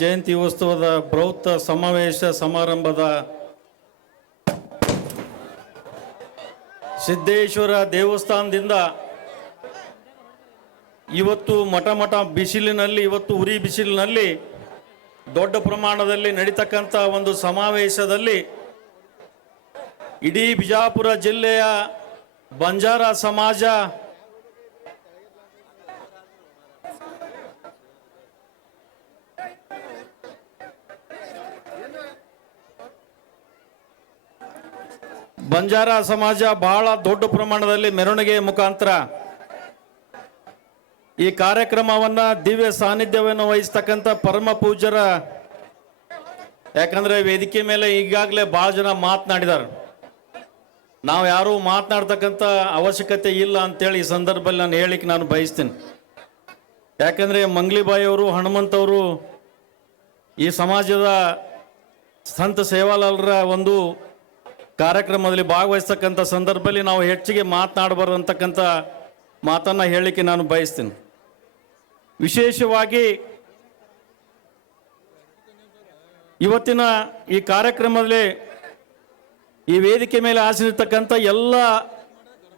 ಜಯಂತಿ ಉತ್ಸವದ ಬೃಹತ್ ಸಮಾವೇಶ ಸಮಾರಂಭದ ಸಿದ್ದೇಶ್ವರ ದೇವಸ್ಥಾನದಿಂದ ಇವತ್ತು ಮಠ ಮಠ ಬಿಸಿಲಿನಲ್ಲಿ, ಇವತ್ತು ಉರಿ ಬಿಸಿಲಿನಲ್ಲಿ, ದೊಡ್ಡ ಪ್ರಮಾಣದಲ್ಲಿ ನಡೀತಕ್ಕಂಥ ಒಂದು ಸಮಾವೇಶದಲ್ಲಿ ಇಡೀ ಬಿಜಾಪುರ ಜಿಲ್ಲೆಯ ಬಂಜಾರ ಸಮಾಜ ಬಂಜಾರ ಸಮಾಜ ಬಹಳ ದೊಡ್ಡ ಪ್ರಮಾಣದಲ್ಲಿ ಮೆರವಣಿಗೆ ಮುಖಾಂತರ ಈ ಕಾರ್ಯಕ್ರಮವನ್ನ ದಿವ್ಯ ಸಾನ್ನಿಧ್ಯವನ್ನು ವಹಿಸ್ತಕ್ಕಂಥ ಪರಮ ಪೂಜ್ಯರ, ಯಾಕಂದ್ರೆ ವೇದಿಕೆ ಮೇಲೆ ಈಗಾಗಲೇ ಬಹಳ ಜನ ಮಾತನಾಡಿದ್ದಾರೆ ನಾವು ಯಾರು ಮಾತನಾಡ್ತಕ್ಕಂಥ ಅವಶ್ಯಕತೆ ಇಲ್ಲ ಅಂತೇಳಿ ಈ ಸಂದರ್ಭದಲ್ಲಿ ನಾನು ಹೇಳಿಕ್ಕೆ ನಾನು ಬಯಸ್ತೀನಿ. ಯಾಕಂದ್ರೆ ಮಂಗ್ಲಿಬಾಯಿ ಅವರು ಹನುಮಂತವರು ಈ ಸಮಾಜದ ಸಂತ ಸೇವಾಲಾಲರ ಒಂದು ಕಾರ್ಯಕ್ರಮದಲ್ಲಿ ಭಾಗವಹಿಸ್ತಕ್ಕಂಥ ಸಂದರ್ಭದಲ್ಲಿ ನಾವು ಹೆಚ್ಚಿಗೆ ಮಾತನಾಡಬಾರ್ದು ಮಾತನ್ನು ಮಾತನ್ನ ಹೇಳಲಿಕ್ಕೆ ನಾನು ಬಯಸ್ತೀನಿ. ವಿಶೇಷವಾಗಿ ಇವತ್ತಿನ ಈ ಕಾರ್ಯಕ್ರಮದಲ್ಲಿ ಈ ವೇದಿಕೆ ಮೇಲೆ ಆಸರಿರ್ತಕ್ಕಂಥ ಎಲ್ಲ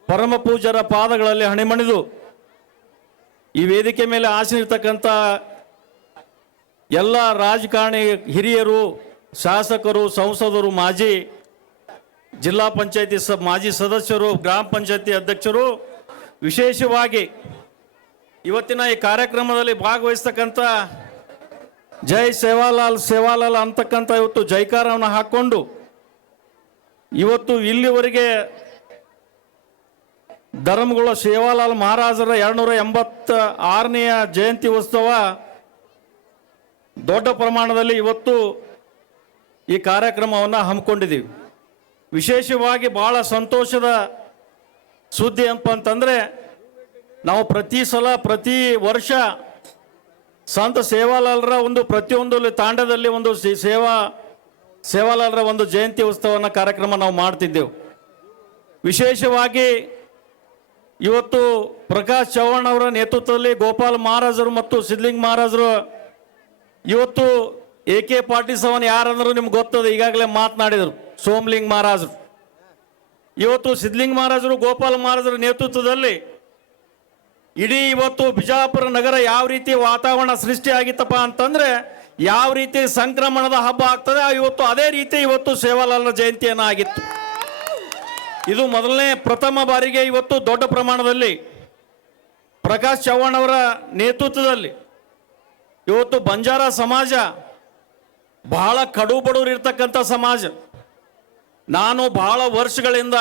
ಪರಮ ಪೂಜರ ಪಾದಗಳಲ್ಲಿ ಹಣೆಮಣಿದು ಈ ವೇದಿಕೆ ಮೇಲೆ ಆಸರಿರ್ತಕ್ಕಂಥ ಎಲ್ಲ ರಾಜಕಾರಣಿ ಹಿರಿಯರು, ಶಾಸಕರು, ಸಂಸದರು, ಮಾಜಿ ಜಿಲ್ಲಾ ಪಂಚಾಯತಿ ಸ, ಮಾಜಿ ಸದಸ್ಯರು, ಗ್ರಾಮ ಪಂಚಾಯತಿ ಅಧ್ಯಕ್ಷರು, ವಿಶೇಷವಾಗಿ ಇವತ್ತಿನ ಈ ಕಾರ್ಯಕ್ರಮದಲ್ಲಿ ಭಾಗವಹಿಸ್ತಕ್ಕಂಥ ಜೈ ಸೇವಾಲಾಲ್ ಸೇವಾಲಾಲ್ ಅಂತಕ್ಕಂಥ ಇವತ್ತು ಜೈಕಾರವನ್ನು ಹಾಕ್ಕೊಂಡು ಇವತ್ತು ಇಲ್ಲಿವರೆಗೆ ಧರ್ಮಗಳ ಸೇವಾಲಾಲ್ ಮಹಾರಾಜರ ಎರಡ್ನೂರ ಎಂಬತ್ತ ಆರನೆಯ ಜಯಂತಿ ಉತ್ಸವ ದೊಡ್ಡ ಪ್ರಮಾಣದಲ್ಲಿ ಇವತ್ತು ಈ ಕಾರ್ಯಕ್ರಮವನ್ನು ಹಮ್ಮಿಕೊಂಡಿದ್ದೀವಿ. ವಿಶೇಷವಾಗಿ ಬಹಳ ಸಂತೋಷದ ಸುದ್ದಿ ಅಂತಂದರೆ ನಾವು ಪ್ರತಿ ಸಲ, ಪ್ರತಿ ವರ್ಷ ಸಂತ ಸೇವಾಲಾಲರ ಒಂದು ಪ್ರತಿಯೊಂದು ತಾಂಡದಲ್ಲಿ ಒಂದು ಸೇವಾ, ಸೇವಾಲಾಲರ ಒಂದು ಜಯಂತಿ ಉತ್ಸವನ ಕಾರ್ಯಕ್ರಮ ನಾವು ಮಾಡ್ತಿದ್ದೆವು. ವಿಶೇಷವಾಗಿ ಇವತ್ತು ಪ್ರಕಾಶ್ ಚವ್ಹಾಣ್ ಅವರ ನೇತೃತ್ವದಲ್ಲಿ ಗೋಪಾಲ್ ಮಹಾರಾಜರು ಮತ್ತು ಸಿದ್ಲಿಂಗ್ ಮಹಾರಾಜರು ಇವತ್ತು ಎ ಕೆ ಪಾಟೀಲ್ ಸವನ್ ಯಾರಂದ್ರೂ ನಿಮ್ಗೆ ಗೊತ್ತದ? ಈಗಾಗಲೇ ಮಾತನಾಡಿದರು. ಸೋಮಲಿಂಗ್ ಮಹಾರಾಜರು. ಇವತ್ತು ಸಿದ್ಧಲಿಂಗ ಮಹಾರಾಜರು, ಗೋಪಾಲ ಮಹಾರಾಜರ ನೇತೃತ್ವದಲ್ಲಿ ಇಡೀ ಇವತ್ತು ಬಿಜಾಪುರ ನಗರ ಯಾವ ರೀತಿ ವಾತಾವರಣ ಸೃಷ್ಟಿ ಆಗಿತ್ತಪ್ಪ ಅಂತಂದ್ರೆ ಯಾವ ರೀತಿ ಸಂಕ್ರಮಣದ ಹಬ್ಬ ಆಗ್ತದೆ ಇವತ್ತು ಅದೇ ರೀತಿ ಇವತ್ತು ಸೇವಾಲಾಲರ ಜಯಂತಿಯನ್ನು ಆಗಿತ್ತು. ಇದು ಮೊದಲನೇ ಪ್ರಥಮ ಬಾರಿಗೆ ಇವತ್ತು ದೊಡ್ಡ ಪ್ರಮಾಣದಲ್ಲಿ ಪ್ರಕಾಶ್ ಚವ್ಹಾಣ್ ಅವರ ನೇತೃತ್ವದಲ್ಲಿ ಇವತ್ತು ಬಂಜಾರ ಸಮಾಜ ಬಹಳ ಕಡು ಬಡವರು ಇರ್ತಕ್ಕಂಥ ಸಮಾಜ. ನಾನು ಬಹಳ ವರ್ಷಗಳಿಂದ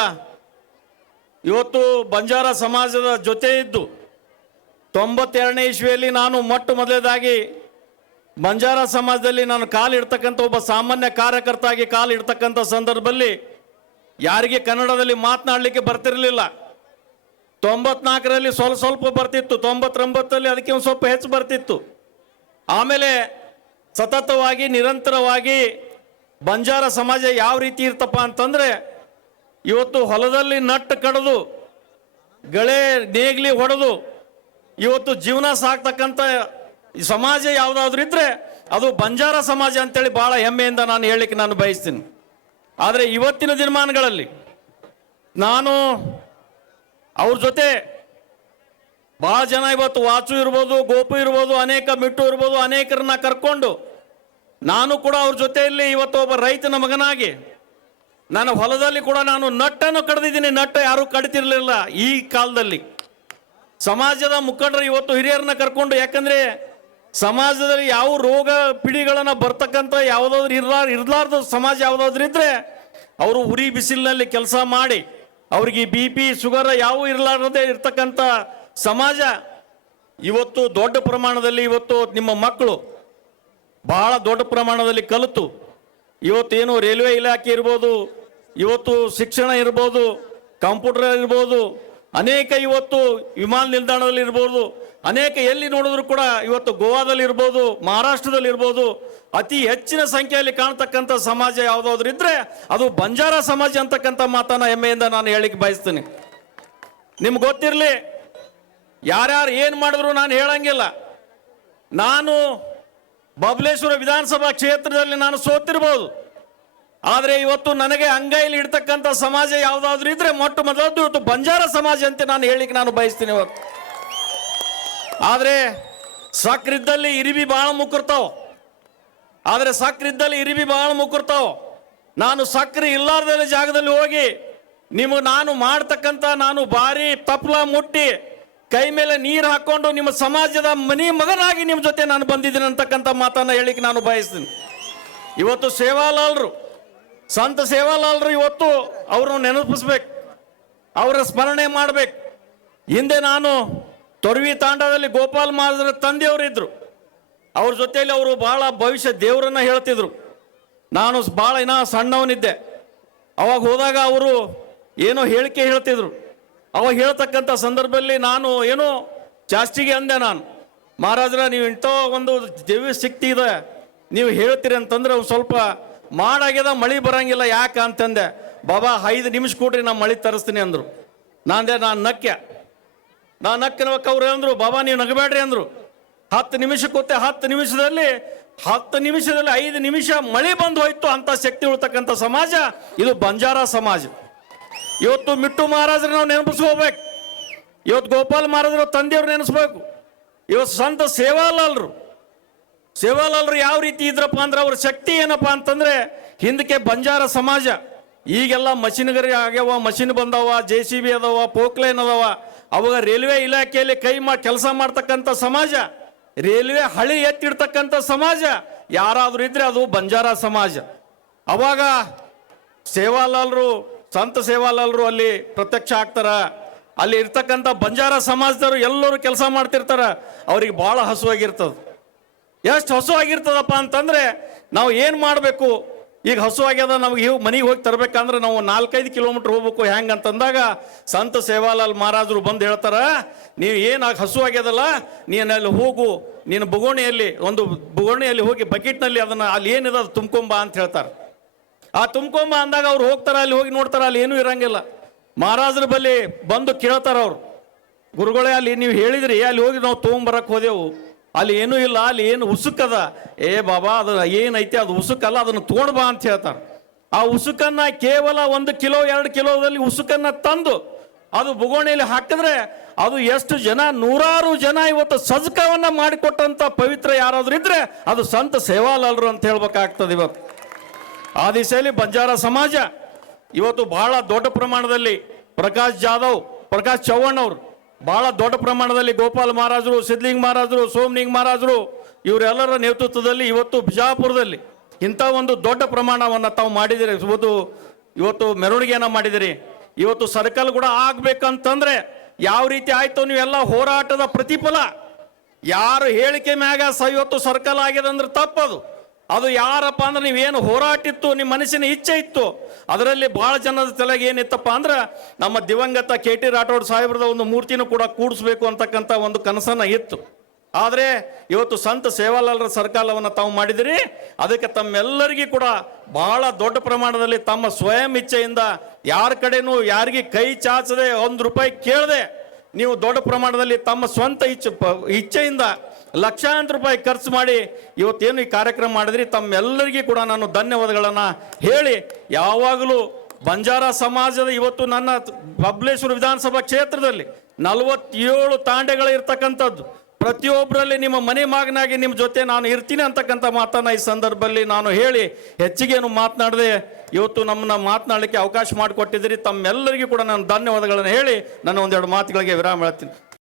ಇವತ್ತು ಬಂಜಾರ ಸಮಾಜದ ಜೊತೆ ಇದ್ದು ತೊಂಬತ್ತೆರಡನೇ ಇಸ್ವಿಯಲ್ಲಿ ನಾನು ಮೊಟ್ಟ ಮೊದಲೇದಾಗಿ ಬಂಜಾರ ಸಮಾಜದಲ್ಲಿ ನಾನು ಕಾಲಿಡ್ತಕ್ಕಂಥ ಒಬ್ಬ ಸಾಮಾನ್ಯ ಕಾರ್ಯಕರ್ತ ಆಗಿ ಕಾಲಿಡ್ತಕ್ಕಂಥ ಸಂದರ್ಭದಲ್ಲಿ ಯಾರಿಗೆ ಕನ್ನಡದಲ್ಲಿ ಮಾತನಾಡಲಿಕ್ಕೆ ಬರ್ತಿರಲಿಲ್ಲ. ತೊಂಬತ್ನಾಲ್ಕರಲ್ಲಿ ಸ್ವಲ್ಪ ಸ್ವಲ್ಪ ಬರ್ತಿತ್ತು, ತೊಂಬತ್ತೊಂಬತ್ತರಲ್ಲಿ ಅದಕ್ಕೆ ಒಂದು ಸ್ವಲ್ಪ ಹೆಚ್ಚು ಬರ್ತಿತ್ತು. ಆಮೇಲೆ ಸತತವಾಗಿ, ನಿರಂತರವಾಗಿ ಬಂಜಾರ ಸಮಾಜ ಯಾವ ರೀತಿ ಇರ್ತಪ್ಪ ಅಂತಂದ್ರೆ ಇವತ್ತು ಹೊಲದಲ್ಲಿ ನಟ್ಟು ಕಡಿದು, ಗಳೆ ನೇಗ್ಲಿ ಹೊಡೆದು, ಇವತ್ತು ಜೀವನ ಸಾಕ್ತಕ್ಕಂಥ ಸಮಾಜ ಯಾವುದಾದ್ರೂ ಇದ್ರೆ ಅದು ಬಂಜಾರ ಸಮಾಜ ಅಂತೇಳಿ ಬಹಳ ಹೆಮ್ಮೆಯಿಂದ ನಾನು ಹೇಳಲಿಕ್ಕೆ ನಾನು ಬಯಸ್ತೀನಿ. ಆದರೆ ಇವತ್ತಿನ ದಿನಮಾನಗಳಲ್ಲಿ ನಾನು ಅವ್ರ ಜೊತೆ ಬಹಳ ಜನ ಇವತ್ತು ವಾಚು ಇರ್ಬೋದು, ಗೋಪು ಇರ್ಬೋದು, ಅನೇಕ ಮಿಟ್ಟು ಇರ್ಬೋದು, ಅನೇಕರನ್ನ ಕರ್ಕೊಂಡು ನಾನು ಕೂಡ ಅವ್ರ ಜೊತೆಯಲ್ಲಿ ಇವತ್ತು ಒಬ್ಬ ರೈತನ ಮಗನಾಗಿ, ನನ್ನ ಹೊಲದಲ್ಲಿ ಕೂಡ ನಾನು ನಟ್ಟನ್ನು ಕಡ್ದಿದ್ದೀನಿ. ನಟ್ಟ ಯಾರೂ ಕಡಿತಿರ್ಲಿಲ್ಲ ಈ ಕಾಲದಲ್ಲಿ. ಸಮಾಜದ ಮುಖಂಡರು ಇವತ್ತು ಹಿರಿಯರನ್ನ ಕರ್ಕೊಂಡು, ಯಾಕಂದ್ರೆ ಸಮಾಜದಲ್ಲಿ ಯಾವ ರೋಗ ಪಿಡಿಗಳನ್ನ ಬರ್ತಕ್ಕಂಥ ಯಾವುದಾದ್ರು ಇರ್ಲ, ಇರ್ಲಾರ್ದ ಸಮಾಜ ಯಾವುದಾದ್ರು ಇದ್ರೆ, ಅವರು ಉರಿ ಬಿಸಿಲಿನಲ್ಲಿ ಕೆಲಸ ಮಾಡಿ, ಅವ್ರಿಗೆ ಬಿ ಪಿ, ಶುಗರ್ ಯಾವ ಇರಲಾರದೆ ಇರ್ತಕ್ಕಂಥ ಸಮಾಜ, ಇವತ್ತು ದೊಡ್ಡ ಪ್ರಮಾಣದಲ್ಲಿ ಇವತ್ತು ನಿಮ್ಮ ಮಕ್ಕಳು ಬಹಳ ದೊಡ್ಡ ಪ್ರಮಾಣದಲ್ಲಿ ಕಲಿತು. ಇವತ್ತೇನು ರೈಲ್ವೆ ಇಲಾಖೆ ಇರ್ಬೋದು, ಇವತ್ತು ಶಿಕ್ಷಣ ಇರ್ಬೋದು, ಕಂಪ್ಯೂಟರ್ ಇರ್ಬೋದು, ಅನೇಕ ಇವತ್ತು ವಿಮಾನ ನಿಲ್ದಾಣದಲ್ಲಿ ಇರ್ಬೋದು, ಅನೇಕ ಎಲ್ಲಿ ನೋಡಿದ್ರು ಕೂಡ ಇವತ್ತು ಗೋವಾದಲ್ಲಿ ಇರ್ಬೋದು, ಮಹಾರಾಷ್ಟ್ರದಲ್ಲಿ ಇರ್ಬೋದು, ಅತಿ ಹೆಚ್ಚಿನ ಸಂಖ್ಯೆಯಲ್ಲಿ ಕಾಣ್ತಕ್ಕಂಥ ಸಮಾಜ ಯಾವುದಾದ್ರು ಇದ್ರೆ ಅದು ಬಂಜಾರ ಸಮಾಜ ಅಂತಕ್ಕಂಥ ಮಾತನ್ನ ಹೆಮ್ಮೆಯಿಂದ ನಾನು ಹೇಳಿಕ್ಕೆ ಬಯಸ್ತೀನಿ. ನಿಮ್ಗೆ ಗೊತ್ತಿರಲಿ, ಯಾರ್ಯಾರು ಏನು ಮಾಡಿದ್ರು ನಾನು ಹೇಳಂಗಿಲ್ಲ. ನಾನು ಬಬಲೇಶ್ವರ ವಿಧಾನಸಭಾ ಕ್ಷೇತ್ರದಲ್ಲಿ ನಾನು ಸೋತಿರ್ಬೋದು. ಆದರೆ ಇವತ್ತು ನನಗೆ ಅಂಗೈಲಿ ಇಡ್ತಕ್ಕಂಥ ಸಮಾಜ ಯಾವುದಾದ್ರೂ ಇದ್ರೆ ಮೊಟ್ಟ ಮೊದಲದ್ದು ಇವತ್ತು ಬಂಜಾರ ಸಮಾಜ ಅಂತ ನಾನು ಹೇಳಿಕ್ಕೆ ನಾನು ಬಯಸ್ತೀನಿ ಇವತ್ತು. ಆದರೆ ಸಕ್ರಿದ್ದಲ್ಲಿ ಇರಿಬಿ ಭಾಳ ಮುಕ್ಕರ್ತಾವ ಆದರೆ ಸಕ್ರಿದ್ದಲ್ಲಿ ಇರಿಬಿ ಭಾಳ ಮುಕ್ಕರ್ತಾವ ನಾನು ಸಕ್ರೆ ಇಲ್ಲಾರ್ದಲ್ಲಿ ಜಾಗದಲ್ಲಿ ಹೋಗಿ ನಿಮಗೆ ನಾನು ಮಾಡ್ತಕ್ಕಂಥ ನಾನು ಭಾರಿ ತಪ್ಪಲ ಮುಟ್ಟಿ ಕೈ ಮೇಲೆ ನೀರು ಹಾಕೊಂಡು ನಿಮ್ಮ ಸಮಾಜದ ಮನಿ ಮಗನಾಗಿ ನಿಮ್ಮ ಜೊತೆ ನಾನು ಬಂದಿದ್ದೀನಿ ಅಂತಕ್ಕಂಥ ಮಾತನ್ನು ಹೇಳಿಕ್ಕೆ ನಾನು ಬಯಸ್ತೀನಿ. ಇವತ್ತು ಸೇವಾಲಾಲ್ರು, ಸಂತ ಸೇವಾಲಾಲ್ರು ಇವತ್ತು ಅವ್ರನ್ನ ನೆನಪಿಸ್ಬೇಕು, ಅವರ ಸ್ಮರಣೆ ಮಾಡಬೇಕು. ಹಿಂದೆ ನಾನು ತೊರವಿ ತಾಂಡದಲ್ಲಿ ಗೋಪಾಲ್ ಮಹಾರಾಜರ ತಂದೆಯವರಿದ್ದರು ಅವ್ರ ಜೊತೆಯಲ್ಲಿ ಅವರು ಭಾಳ ಭವಿಷ್ಯ ದೇವರನ್ನ ಹೇಳ್ತಿದ್ರು. ನಾನು ಭಾಳ ಇನ್ನೂ ಸಣ್ಣವನಿದ್ದೆ. ಅವಾಗ ಹೋದಾಗ ಅವರು ಏನೋ ಹೇಳಿಕೆ ಹೇಳ್ತಿದ್ರು. ಅವಾಗ ಹೇಳ್ತಕ್ಕಂಥ ಸಂದರ್ಭದಲ್ಲಿ ನಾನು ಏನೋ ಜಾಸ್ತಿಗೆ ಅಂದೆ ನಾನು, ಮಹಾರಾಜರ, ನೀವು ಇಂಥ ಒಂದು ದೇವಿ ಶಕ್ತಿ ಇದೆ, ನೀವು ಹೇಳ್ತೀರಿ ಅಂತಂದ್ರೆ ಸ್ವಲ್ಪ ಮಾಡಾಗ್ಯದ, ಮಳಿ ಬರಂಗಿಲ್ಲ, ಯಾಕೆ? ಅಂತಂದೆ. ಬಾಬಾ, ಐದು ನಿಮಿಷ ಕೊಡ್ರಿ, ನಾ ಮಳಿ ತರಿಸ್ತೀನಿ ಅಂದರು. ನಾಂದೆ, ನಾನು ನಕ್ಯ ನಾನು ನಕ್ಕನವಕ್ಕೆ ಅವ್ರು ಅಂದರು, ಬಾಬಾ, ನೀವು ನಗಬೇಡ್ರಿ ಅಂದ್ರು. ಹತ್ತು ನಿಮಿಷ ಕೊತ್ತೆ ಹತ್ತು ನಿಮಿಷದಲ್ಲಿ ಹತ್ತು ನಿಮಿಷದಲ್ಲಿ ಐದು ನಿಮಿಷ ಮಳೆ ಬಂದು ಹೋಯ್ತು ಅಂತ ಶಕ್ತಿ ಉಳ್ತಕ್ಕಂಥ ಸಮಾಜ, ಇದು ಬಂಜಾರ ಸಮಾಜ. ಇವತ್ತು ಮಿಟ್ಟು ಮಹಾರಾಜರು ನಾವು ನೆನಪಿಸ್ಕೋಬೇಕು ಇವತ್ತು ಗೋಪಾಲ್ ಮಹಾರಾಜರ ತಂದೆಯವ್ರು ನೆನೆಸ್ಬೇಕು. ಇವತ್ತು ಸಂತ ಸೇವಾಲಾಲ್ರು. ಸೇವಾಲಾಲ್ರು ಯಾವ ರೀತಿ ಇದ್ರಪ್ಪ ಅಂದ್ರೆ ಅವ್ರ ಶಕ್ತಿ ಏನಪ್ಪ ಅಂತಂದ್ರೆ ಹಿಂದಕ್ಕೆ ಬಂಜಾರ ಸಮಾಜ. ಈಗೆಲ್ಲ ಮಷಿನ್ಗರಿ ಆಗ್ಯಾವ, ಮಷಿನ್ ಬಂದವ, ಜೆ ಸಿ ಬಿ ಅದಾವ, ಪೋಕ್ಲೈನ್ ಅದಾವ. ಅವಾಗ ರೈಲ್ವೆ ಇಲಾಖೆಯಲ್ಲಿ ಕೈ ಮಾಡಿ ಕೆಲಸ ಮಾಡ್ತಕ್ಕಂಥ ಸಮಾಜ, ರೈಲ್ವೆ ಹಳಿ ಎತ್ತಿಡ್ತಕ್ಕಂಥ ಸಮಾಜ, ಯಾರಾದರೂ ಇದ್ರೆ ಅದು ಬಂಜಾರ ಸಮಾಜ. ಅವಾಗ ಸೇವಾಲಾಲ್ರು ಸಂತ ಸೇವಾಲಾಲ್ರು ಅಲ್ಲಿ ಪ್ರತ್ಯಕ್ಷ ಆಗ್ತಾರ. ಅಲ್ಲಿ ಇರ್ತಕ್ಕಂಥ ಬಂಜಾರ ಸಮಾಜದವರು ಎಲ್ಲರೂ ಕೆಲಸ ಮಾಡ್ತಿರ್ತಾರ. ಅವ್ರಿಗೆ ಬಹಳ ಹಸುವಾಗಿರ್ತದೆ. ಎಷ್ಟು ಹಸುವಾಗಿರ್ತದಪ್ಪ ಅಂತಂದರೆ ನಾವು ಏನು ಮಾಡಬೇಕು? ಈಗ ಹಸು ಆಗ್ಯದ ನಮ್ಗೆ ಇವ್ ಮನೆಗೆ ಹೋಗಿ ತರಬೇಕಂದ್ರೆ ನಾವು ನಾಲ್ಕೈದು ಕಿಲೋಮೀಟರ್ ಹೋಗ್ಬೇಕು ಹೆಂಗ್ ಅಂತಂದಾಗ ಸಂತ ಸೇವಾಲಾಲ್ ಮಹಾರಾಜರು ಬಂದು ಹೇಳ್ತಾರ, ನೀವು ಏನು ಹಸು ಆಗ್ಯದಲ್ಲ ನೀನು ಅಲ್ಲಿ ಹೋಗು. ನೀನು ಬುಗೋಣಿಯಲ್ಲಿ, ಒಂದು ಬುಗೋಣಿಯಲ್ಲಿ ಹೋಗಿ ಬಕೆಟ್ನಲ್ಲಿ ಅದನ್ನ ಅಲ್ಲಿ ಏನಿದೆ ಅದು ತುಂಬ್ಕೊಂಬ ಅಂತ ಹೇಳ್ತಾರೆ. ಆ ತುಂಬ್ಕೊಂಬ ಅಂದಾಗ ಅವ್ರು ಹೋಗ್ತಾರ, ಅಲ್ಲಿ ಹೋಗಿ ನೋಡ್ತಾರ, ಅಲ್ಲಿ ಏನೂ ಇರಂಗಿಲ್ಲ. ಮಹಾರಾಜರ ಬಳಿ ಬಂದು ಕೇಳ್ತಾರ ಅವ್ರು. ಗುರುಗಳೇ, ಅಲ್ಲಿ ನೀವು ಹೇಳಿದ್ರಿ, ಅಲ್ಲಿ ಹೋಗಿ ನಾವು ತೊಗೊಂಬರಕ್ಕೆ ಹೋದೆವು. ಅಲ್ಲಿ ಏನೂ ಇಲ್ಲ, ಅಲ್ಲಿ ಏನು ಉಸುಕದ ಏ ಬಾಬಾ, ಅದು ಏನೈತಿ, ಅದು ಉಸುಕಲ್ಲ ಅದನ್ನು ತಗೊಂಡ್ ಬಾ ಅಂತ ಹೇಳ್ತಾರೆ. ಆ ಉಸುಕನ್ನ ಕೇವಲ ಒಂದು ಕಿಲೋ, ಎರಡು ಕಿಲೋದಲ್ಲಿ ಉಸುಕನ್ನ ತಂದು, ಅದು ಬುಗೋಣಿಯಲ್ಲಿ ಹಾಕಿದ್ರೆ ಅದು ಎಷ್ಟು ಜನ, ನೂರಾರು ಜನ ಇವತ್ತು ಸಜಕವನ್ನ ಮಾಡಿಕೊಟ್ಟಂತ ಪವಿತ್ರ ಯಾರಾದ್ರೂ ಇದ್ರೆ ಅದು ಸಂತ ಸೇವಾಲಾಲ್ರು ಅಂತ ಹೇಳ್ಬೇಕಾಗ್ತದೆ ಇವತ್ತು. ಆ ದಿಸೆಯಲ್ಲಿ ಬಂಜಾರ ಸಮಾಜ. ಇವತ್ತು ಬಹಳ ದೊಡ್ಡ ಪ್ರಮಾಣದಲ್ಲಿ ಪ್ರಕಾಶ್ ಜಾಧವ್, ಪ್ರಕಾಶ್ ಚವ್ಹಾಣ್ ಅವರು ಬಹಳ ದೊಡ್ಡ ಪ್ರಮಾಣದಲ್ಲಿ ಗೋಪಾಲ್ ಮಹಾರಾಜರು ಸಿದ್ಲಿಂಗ್ ಮಹಾರಾಜರು ಸೋಮ್ನಿಂಗ್ ಮಹಾರಾಜರು ಇವರೆಲ್ಲರ ನೇತೃತ್ವದಲ್ಲಿ ಇವತ್ತು ಬಿಜಾಪುರದಲ್ಲಿ ಇಂಥ ಒಂದು ದೊಡ್ಡ ಪ್ರಮಾಣವನ್ನು ತಾವು ಮಾಡಿದಿರಿ. ಇವತ್ತು ಇವತ್ತು ಮೆರವಣಿಗೆಯನ್ನು ಮಾಡಿದಿರಿ. ಇವತ್ತು ಸರ್ಕಲ್ ಕೂಡ ಆಗ್ಬೇಕಂತಂದ್ರೆ ಯಾವ ರೀತಿ ಆಯ್ತು ನೀವೆಲ್ಲ ಹೋರಾಟದ ಪ್ರತಿಫಲ? ಯಾರು ಹೇಳಿಕೆ ಮ್ಯಾಗ ಸ ಇವತ್ತು ಸರ್ಕಲ್ ಆಗಿದೆ ಅಂದ್ರೆ ತಪ್ಪದು. ಅದು ಯಾರಪ್ಪ ಅಂದ್ರೆ ನೀವೇನು ಹೋರಾಟಿತ್ತು ನಿಮ್ಮ ಮನಸ್ಸಿನ ಇಚ್ಛೆ ಇತ್ತು. ಅದರಲ್ಲಿ ಬಹಳ ಜನದ ತಲೆಗೆ ಏನಿತ್ತಪ್ಪ ಅಂದ್ರೆ ನಮ್ಮ ದಿವಂಗತ ಕೆ ಟಿ ರಾಠೋಡ್ ಸಾಹೇಬ್ರದ ಒಂದು ಮೂರ್ತಿನೂ ಕೂಡ ಕೂಡಿಸ್ಬೇಕು ಅಂತಕ್ಕಂಥ ಒಂದು ಕನಸನ್ನ ಇತ್ತು. ಆದರೆ ಇವತ್ತು ಸಂತ ಸೇವಾಲಾಲರ ಸರ್ಕಾರವನ್ನು ತಾವು ಮಾಡಿದಿರಿ. ಅದಕ್ಕೆ ತಮ್ಮೆಲ್ಲರಿಗೂ ಕೂಡ ಬಹಳ ದೊಡ್ಡ ಪ್ರಮಾಣದಲ್ಲಿ ತಮ್ಮ ಸ್ವಯಂ ಇಚ್ಛೆಯಿಂದ ಯಾರ ಕಡೆನೂ ಯಾರಿಗೆ ಕೈ ಚಾಚದೆ ಒಂದು ರೂಪಾಯಿ ಕೇಳದೆ ನೀವು ದೊಡ್ಡ ಪ್ರಮಾಣದಲ್ಲಿ ತಮ್ಮ ಸ್ವಂತ ಇಚ್ಛೆ, ಇಚ್ಛೆಯಿಂದ ಲಕ್ಷಾಂತರ ರೂಪಾಯಿ ಖರ್ಚು ಮಾಡಿ ಇವತ್ತೇನು ಈ ಕಾರ್ಯಕ್ರಮ ಮಾಡಿದ್ರಿ, ತಮ್ಮೆಲ್ಲರಿಗೂ ಕೂಡ ನಾನು ಧನ್ಯವಾದಗಳನ್ನು ಹೇಳಿ, ಯಾವಾಗಲೂ ಬಂಜಾರ ಸಮಾಜದ ಇವತ್ತು ನನ್ನ ಬಬ್ಲೇಶ್ವರ ವಿಧಾನಸಭಾ ಕ್ಷೇತ್ರದಲ್ಲಿ ನಲವತ್ತೇಳು ತಾಂಡೆಗಳಿರ್ತಕ್ಕಂಥದ್ದು, ಪ್ರತಿಯೊಬ್ಬರಲ್ಲಿ ನಿಮ್ಮ ಮನೆ ಮಗನಾಗಿ ನಿಮ್ಮ ಜೊತೆ ನಾನು ಇರ್ತೀನಿ ಅಂತಕ್ಕಂಥ ಮಾತನ್ನು ಈ ಸಂದರ್ಭದಲ್ಲಿ ನಾನು ಹೇಳಿ ಹೆಚ್ಚಿಗೇನು ಮಾತನಾಡದೆ ಇವತ್ತು ನಮ್ಮನ್ನ ಮಾತನಾಡಲಿಕ್ಕೆ ಅವಕಾಶ ಮಾಡಿಕೊಟ್ಟಿದ್ದೀರಿ, ತಮ್ಮೆಲ್ಲರಿಗೂ ಕೂಡ ನಾನು ಧನ್ಯವಾದಗಳನ್ನು ಹೇಳಿ, ನನ್ನ ಒಂದೆರಡು ಮಾತುಗಳಿಗೆ ವಿರಾಮ ಹೇಳ್ತೀನಿ.